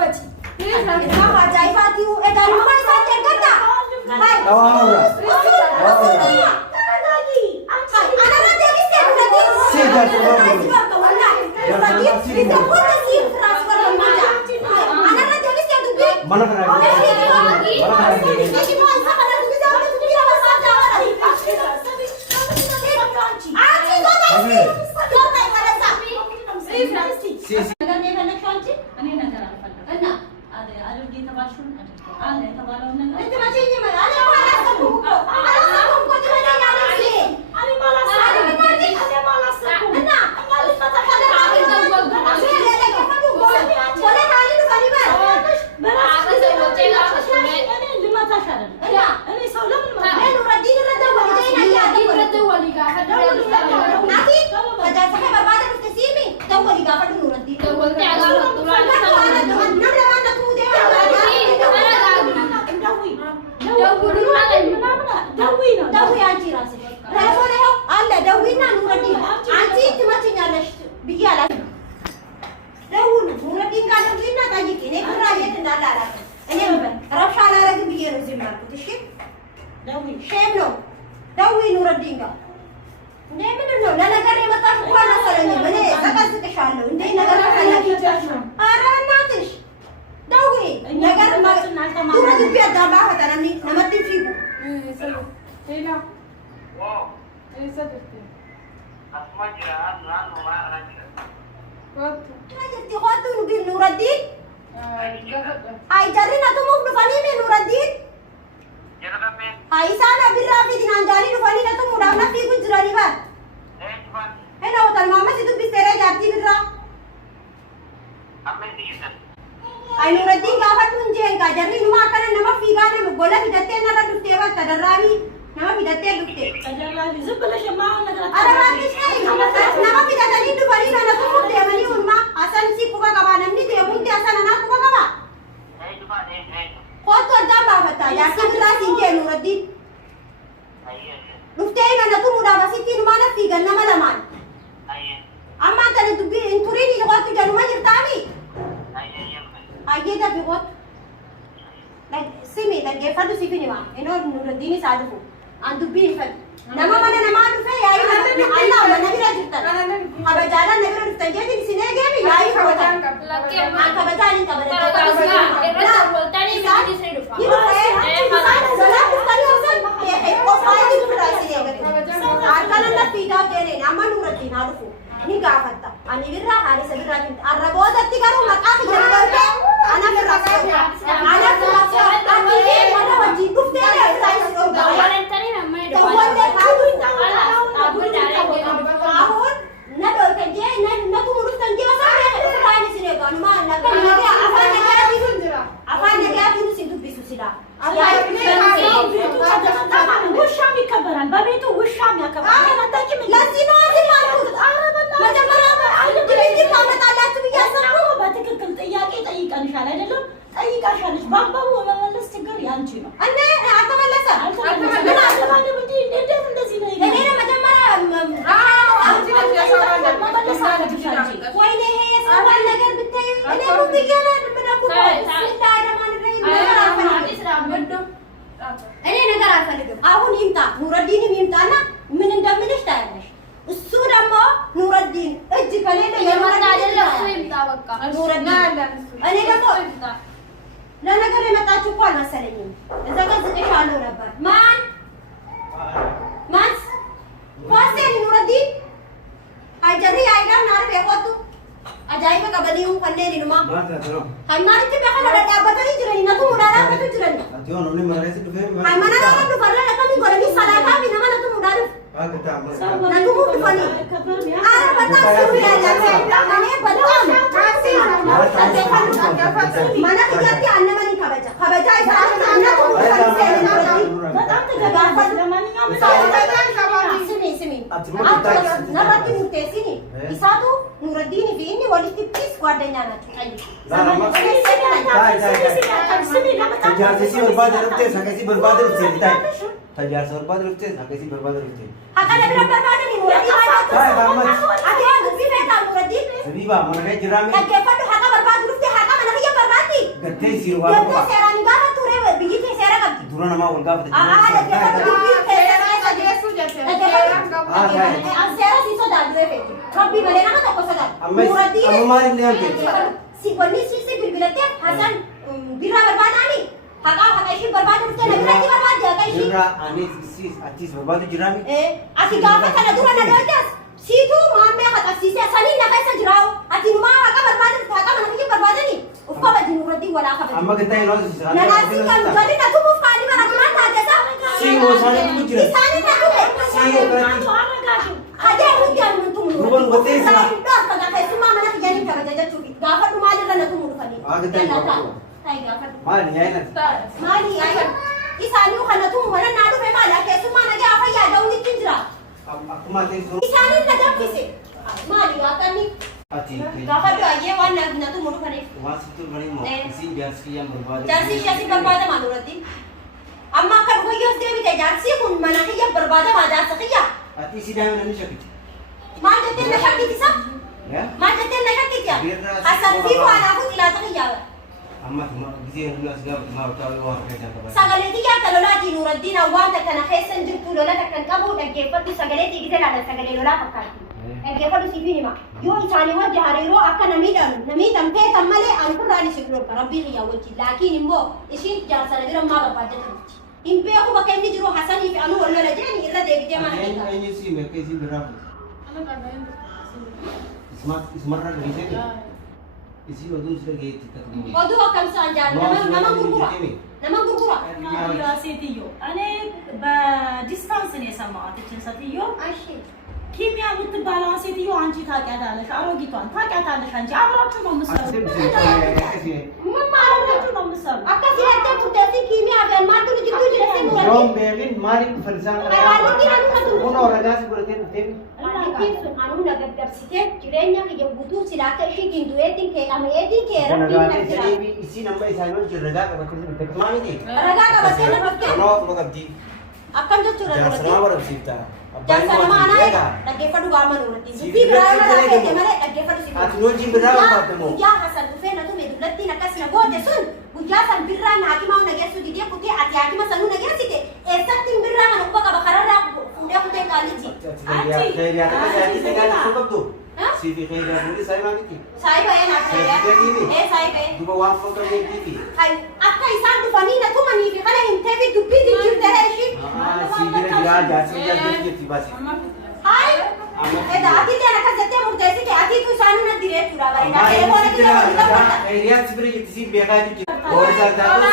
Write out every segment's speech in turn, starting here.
babachi. Ina ajaa'ibaati edaanumaa isaatti eeggata. Anarra deebistee Gattee siru waa Gattee seeraan gaafa ture biyyi kee seera qabdi. dura namaa wal gaafate. Dhaggeeffadhu dubbii seera keessa geessu jette. Seera si sodaatu reefeeti. Rabbii malee nama tokko sodaatu. Amma maaliif ni hambeetti? Si wanni si bilbilattee Hasan birraa barbaadaani. Haqa ishii barbaadu dhuftee na biratti barbaadde haqa ishii. Birraa anis atis barbaadu jiraami? Ati gaafa kana dura na dhooltas. Siituu maammee haqabsiisee sanii na keessa jiraa'u. Ati numaa haqa barbaadu haqa mana kiyya barbaadani. Uffa wajjin irratti walaa qabatu. Amma gataa yeroo asiis. Nanaasii kan gadi na tumuuf kaanii mana kumaan taatesa. Siimoo isaanii tumu jira. Isaanii na tume. Siimoo biratti. Hajaa hundi anu tumu. Ruban gootee sana. Isaanii dhoofa keessummaa mana kiyyanii kabaja jechuufi. Gaafa dhumaa jirra na tumu dhufanii. Maali yaa'ina? Maali yaa'ina? Isaanii kana tumu mana naa dhufe maali keessummaa na gaafa yaada'u ni jira. Akkuma teessoo. Isaanii na danfise. Maali yaaqanni? Ati. Gaafa du'aayee waan na tumu dhufaniif. Waan sitti dhufanii moo isiin jaarsi kiyyaan barbaada. Jaarsi ishee barbaadamaa duratti. Amma akka dhufayyoos deebite jaarsi kun mana kiyya barbaadamaa jaarsa kiyya. Ati isii daa'ima namni shakkiti. Maal jettee na shakkitisa? Maal jettee na shakkitisa? Hasan fi waanaafuu ilaata kiyyaa. Amma gisee hundaa as gaafa tumaa bakka waan keessaa qaban. Sagalee kiyyaa kan lolaatiin Nuuraddiin waan kana keessa hin jirtu lola takkan qabu dhaggeeffadhu sagalee gisee laala sagalee lolaa fakkaatti. Dhaggeeffadhu siifin hima. Yoo isaanii wajji hariiroo akka namiidhaan feetan malee an kurraan isin lolka rabbii kiyyaa wajji. Laakiin immoo ishiin jaarsana bira maa barbaaddatanitti. Hin beeku bakka inni jiru Hasanii fi anuu wal lola jedhanii irra deebitee mana keessa. Eenyu siin beekee isiin biraa fuuti. Ismarra gadi isi oduu sila geetti takkumu. Oduu akkamsaan jaallu nama gurgura. Nama gurgura. Ya ሴትዮ እኔ በዲስታንስ ነው የሰማሁት እችን ሴትዮ እሺ ኪሚያ የምትባለዋ ሴትዮ አንቺ ታውቂያታለሽ? አሮጊቷን ታውቂያታለሽ? አንቺ አብራችሁ ነው የምትሰሩት? ምን ማለታችሁ ነው የምትሰሩት? አካሲ ያተ ቱደሲ ኪሚያ ገን ማዱ ልጅቱ ጅለሰ ነው ሮም ቤሊን ማሪክ ፈርሳን ሆኖ ረጋስ ጉረቴን ተም አኑ ነገገብሲቴ ጅሬኛ ከየቡቱ ሲላከ እሺ ጊንዱኤቲን ከአመኤቲ ከረቢ ነሰሪ ኢሲ ነምበ ኢሳኖን ጅረጋ ቀበከስ ተከማኒ ረጋ ቀበከስ ነው ኖ መቀብዲ አከን ጀቹ ረጋ ጃሰማ ወረብሲታ Jarsana mana ya? Dhaggeeffadhu gaama nuurratti. Dubbii biraa yoo laafeete malee dhaggeeffadhu si ati wajjin biraa barbaaddamu. Guyyaa Hasan dhufee na tume dullattiin akkas na goote sun guyyaa san birraan hakimaa nageessu didee kutee ati hakima sanuu nageessite eessatti birraa kana quba qaba kararraa fuudhee kutee qaalichi. Sifi khayriyaa fuudhee saayimaa miti. Saayiba ee naaf saayiba. Saayiba ee. Duba waan foka beektiifi. Akka isaan dhufanii na tumanii fi kana hin ta'eef dubbii jijjiirtee ishii. Sibiira biraa jaarsi jaallattii basi. Hai. Eda ati tena akkas jettee murteessite atiitu isaanii na direechuudha bareedaa. Eeboona kiyya khayriyaa sibiira jetti siin beekaa jechuudha. Boorisaa taatus.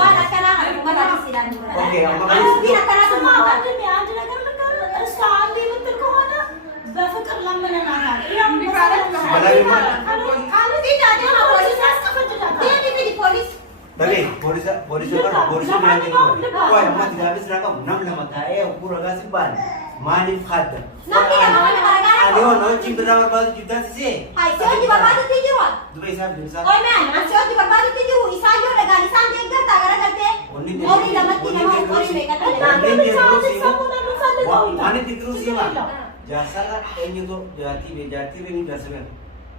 waan akkanaa kan uummata asiidhaan dura. Okay, amma dubbiin akkanaa sun maal አንድ አንድ ነገር ልንገር እሷ አንዴ የምትል ከሆነ በፍቅር ለምንናታል Tapi polisi nanti kau yang mati habis nak nam lama tahu pura kasih ban manif khada. Nanti yang mana gara-gara? Ayo nonci berapa kali juta sih? Hai, siapa di bawah tu tidur? Dubai sah bisa. Oh man, siapa di bawah tu tidur? Isan jo lega, isan jengker tak gara-gara. Oni lama ti nama oni mereka. Mana tidur sih mah? Jasa kan ini tu jati ini jasa kan.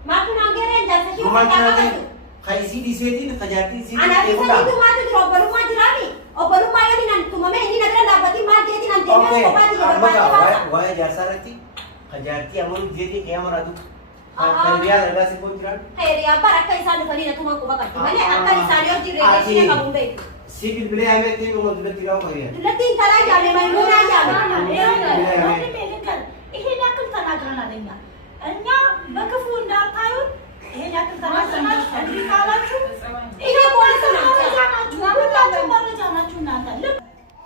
Maku nanggerin jasa sih. Rumah kita kaisi di sini kajati sini. Anak bisa itu matu di rumah jirani. Rumah yang ini nanti mama ini nanti dapat mati ini nanti okay, wah jasa rati kajati amun jadi kayak mana tu? Kerja ada sih pun jiran. Kerja apa? Rakyat isan tu kali nanti mau kubakat. Mana akan isan yang jirani sih kamu baik. Sibil beli ayam itu mau juga tirau kaya. Letin kalau jalan main muna jalan. ይሄን ያክል ተናግረናል እኛ በክፉ እንዳታዩን ይሄን ያክል ተናግረናል እንዴ ካላችሁ ይሄ ፖሊስ መረጃ ናችሁ ሁላችሁ መረጃ ናችሁ እናንተ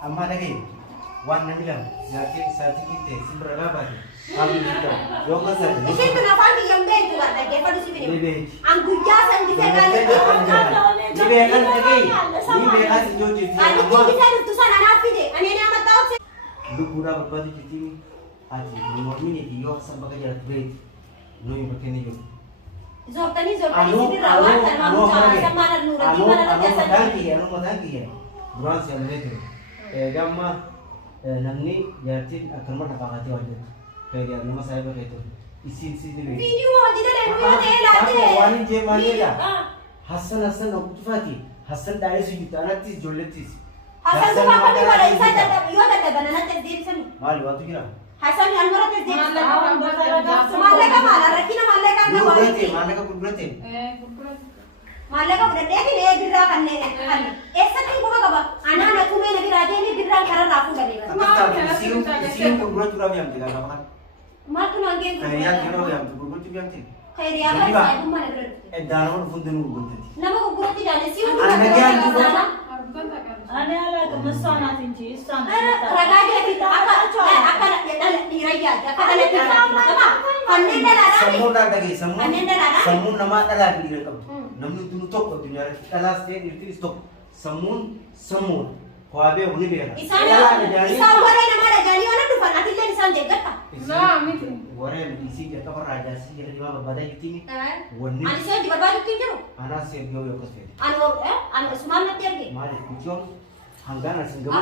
አማ ነገይ ዋና ሚላም ያቲ ሰርቲፊኬት ሲብረጋ ባዲ አሉ ይታ ዮከሰ እሺ ተናፋን የምበይ ተባለ ገፈዱ ሲብኒ አንጉጃ ሰንዲ ተጋለ ይበቃል ነገይ ይበቃል ጆጂ አማ ይታሉ ተሳና ናፊደ እኔ ነው ያመጣሁት ዱጉራ በባዲ ኪቲ ati nomorni di yo samba ka jarat bait no yung bakeni yo zortani sibirawan kan mau sama nura di mana jasa anu madangi ya buran siya meter gamma namni jatin akan mata pakati wajah kayak nama saya begitu isin di video di dalam video lagi wani je mani ya Hassan Okutufati. Hassan Darius Yutanati Joletis. Hasan tu apa ni kalau insan dah yo dah banana tes diri sini. Mali waktu kira. Hasan Anwar tes diri. Malaka Malaka mana? Rakina malaka kan Berarti, bawa. mana kau berarti? Malaka udah deh ni birra kan ni. Esa tu bukan apa? Anak tu mana birra dia ni birra karena rafu dah ni. Siu berarti kau yang tidak apa kan? Mak tu nanti. Kayak kira yang tu berarti yang tu. Kayak dia apa? Saya pun mana birra. Dalam pun tu berarti. Nama aku berarti dah ni. Siu Anak dia tu. Ani ala kemesan atinci san. Ragaja kita akan diraya. Akan ada kita sama. Panen dah ada ni. Semua dah lagi, Panen dah ada. semua nama dah lagi direkam. Namun tu top tu dunia kita last day itu stop. Semua. Kuabe uni bera. Isan boleh nama ada jadi orang tu pan atil ni san jaga tak. Orang isi kita kan raja sih jadi mana badai itu ni. Wani. Ani saya di berbaju tu je. Anak saya bio yo kos fedi. Anu semua nanti lagi. Mari kucion. Hanggan asing gemar.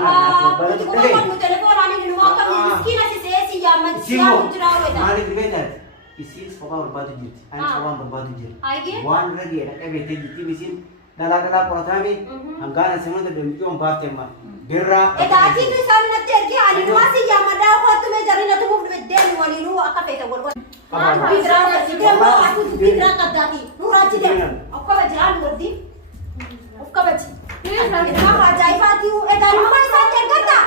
Itu kau pun telefon ani di rumah kan miskin asyik saya si jaman siapa cerah itu. Mari kita isi sekolah berbaju jut. Ani sekolah berbaju jut. Aje. Wan lagi ada bete jut misin. Dala pertama hanggan asing mana demi kau bahas tema. Berra. Dah aji tu sana nanti lagi ani rumah si jaman dah kau tu mencari nanti mau berdel wani rumah apa peta gol. Bidra dia mau aku bidra kat tadi. Nuraj dia. Aku baca berdi. Aku baca. Kita baca ibadah tu. Dah rumah saya jaga tak.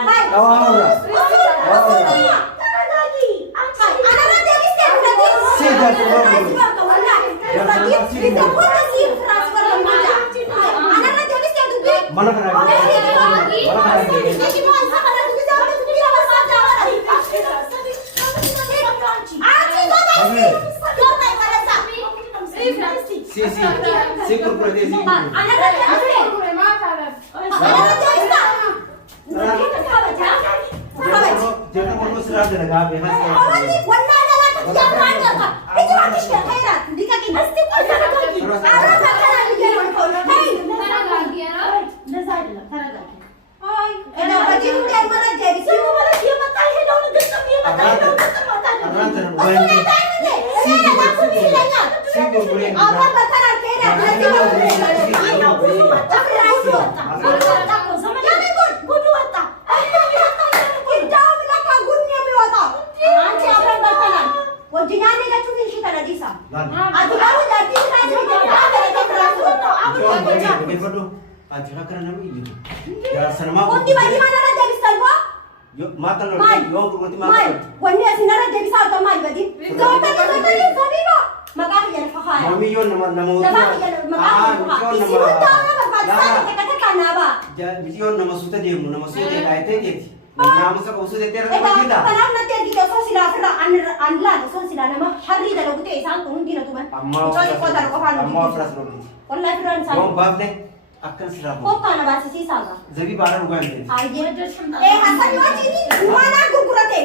Hai. Lagi. Anak nanti lagi step berarti. Sudah semua. Kita pun masih transfer lembaga. Anak nanti lagi step tu. Mana kena? Lagi mau sama dengan tu jawab tu dia pasal jawab. Si kurkurate si. Anak nanti lagi. Anak nanti lagi tak. Jangan mau serah dengan gabe mas. Orang ni warna adalah kerjaan anda tak. Itu nanti sudah kaya. Dikati mesti kau jangan lagi. Orang akan ada dia orang. Hei. Hai. Eda baju dia mana jadi? Siapa mana dia mata dia dah nak kesam dia mata dia dah kesam mata dia. Betul ya dah ini. Saya aku ni lanya. Apa bataran kena? Berarti mau beli. Aku mata beraisu. Aku sama jangan gud. Gudu ata. Kita nak kagurnya melata. Nanti apa bataran? Wajibnya ni dah cuma kita dah disa. Adu baru jadi kita jadi ada kita beraisu. Aku dah baca. Aja kerana nama ini. Jangan senama. Kunci bagi mana raja bisa gua? Yo mata lor. Yo kurkurate mata. Wani asina raja bisa atau mal bagi? Zotan ba. Maka ya fakaya. Mami yo nama Nama ya maka. Isi muda nama bahasa kata kana ba. Jadi yo nama suta dia nama suta dia kaite dia. Nama musa kau suta dia Eda apa kita? tanam nanti kita so sila fira anla so sila nama hari dah lagu tu isan kau mungkin tu man. Jadi kau taruh kau palu. Amma fras lor. Wallahi fira insan. Yo bab ne akan serah. Kau kana bahasa sisa ba. Jadi barang bukan dia. Aje. Hasan yo ini mana gugurate.